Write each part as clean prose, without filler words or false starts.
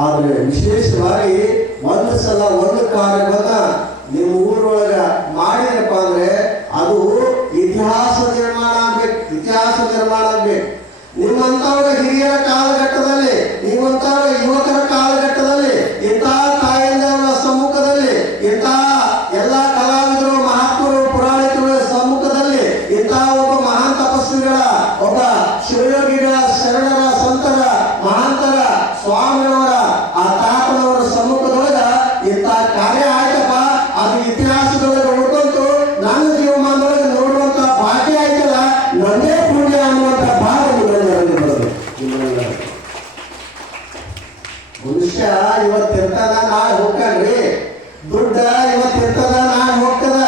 ಆದರೆ ವಿಶೇಷವಾಗಿ ಒಂದು ಸಲ ಒಂದು ಕಾರ್ಯವನ್ನ ನಿಮ್ಮ ಊರೊಳಗ ಮಾಡಿದಪ್ಪ ಅಂದ್ರೆ ಅದು ಇತಿಹಾಸ ನಿರ್ಮಾಣ ಆಗ್ಬೇಕು. ಇತಿಹಾಸ ನಿರ್ಮಾಣ ಆಗ್ಬೇಕು. ನಿಮ್ಮಂತವರ ಹಿರಿಯರ ಕಾಲಘಟ್ಟದಲ್ಲಿ, ನಿಮ್ಮಂತವರ ಯುವಕರ ಕಾಲಘಟ್ಟದಲ್ಲಿ, ಇಂತಹ ತಾಯಂದಿರ ಸಮ್ಮುಖದಲ್ಲಿ, ಇಂತಹ ಎಲ್ಲ ಕಲಾವಿದರು, ಮಹಾತ್ಮರು, ಪುರಾಣಿಕರ ಸಮ್ಮುಖದಲ್ಲಿ, ಇಂತಹ ಒಬ್ಬ ಮಹಾನ್ ತಪಸ್ವಿಗಳ, ಒಬ್ಬ ಶಿವಯೋಗಿಗಳ, ಶರಣರ, ಸಂತರ, ಮಹಾಂತರ, ಸ್ವಾಮಿಯವರ, ಆ ತಾತನವರ ಸಮ್ಮುಖದೊಳಗ ಇಂತಹ ಕಾರ್ಯ ಆಯ್ತಪ್ಪ. ಅದು ಇತಿಹಾಸದೊಳಗೆ ಉಳ್ಕೊಂತು ನನ್ನ ಜೀವಮಾನದೊಳಗೆ ನೋಡುವಂತ ಭಾಗ್ಯ ಆಯ್ತಲ್ಲ, ನನ್ನೇ ಪುಣ್ಯ ಅನ್ನುವಂತ ಭಾವ ನಿಮ್ಮಲ್ಲಿ ಬರೋದು. ಮನುಷ್ಯ ಇವತ್ತಿರ್ತದ, ನಾಳೆ ಹೋಗ್ತಾನ್ರಿ. ದುಡ್ಡ ಇವತ್ತಿರ್ತದ, ನಾಳೆ ಹೋಗ್ತದ.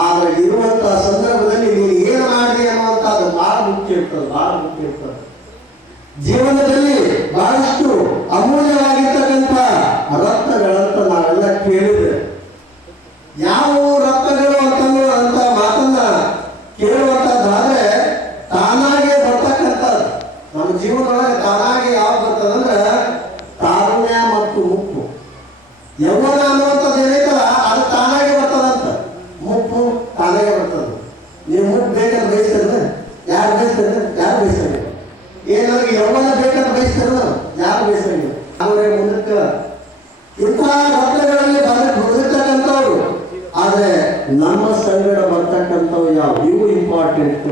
ಆದ್ರೆ ಇರುವಂತ ಸಂದರ್ಭದಲ್ಲಿ ನೀನು ಏನು ಮಾಡಿದೆ ಅನ್ನುವಂಥದ್ದು ಬಹಳ ಮುಖ್ಯ ಇರ್ತದೆ, ಬಹಳ ಮುಖ್ಯ ಇರ್ತದೆ. ಜೀವನದಲ್ಲಿ ಬಹಳಷ್ಟು ಅಮೂಲ್ಯವಾಗಿರ್ತಕ್ಕಂಥ ರತ್ನಗಳಂತ ನಾವೆಲ್ಲ ಕೇಳಿದ್ರೆ, ಯಾವ ರತ್ನಗಳು ಅಂತ ಮಾತನ್ನ ಕೇಳುವಂತದ್ದಾದ್ರೆ ತಾನಾಗೆ ಬರ್ತಕ್ಕಂಥದ್ದು. ನಮ್ಮ ಜೀವನದೊಳಗೆ ತಾನಾಗೆ ಯಾವ್ದು ಬರ್ತದಂದ್ರೆ ತಾರುಣ್ಯ ಮತ್ತು ಮುಪ್ಪು. ಯೌವನ ಅನ್ನುವಂಥದ್ದು ಏನೈತಲ್ಲ ಅದು ತಾನಾಗೆ ಬರ್ತದಂತ, ಮುಪ್ಪು ತಾನಾಗೆ ಬರ್ತದ. ನೀವು ಮುಪ್ಪು ಬೇಕಂತ ಬಯಸ್ತಾರೆ, ಯಾರು ಬಯಸ್ತಾರೆ? ಯಾರು ಬಯಸ್ತಾರೆ? ಏನಾದ್ರು ಯೌವನ ಬೇಕಂತ ಬಯಸ್ತಾರ? ಯಾರು ಬಯಸ್ತಾರೆ? ಅವರೇ ಮುಂದಕ್ಕೆ ಇಂಥ ರತ್ನಗಳಲ್ಲಿ ಬದುಕ್ತಕ್ಕಂಥವ್ರು. ಆದ್ರೆ ನಮ್ಮ ಸಂಗಡ ಬರ್ತಕ್ಕಂಥವು ಯಾವ, ಇವು ಇಂಪಾರ್ಟೆಂಟ್.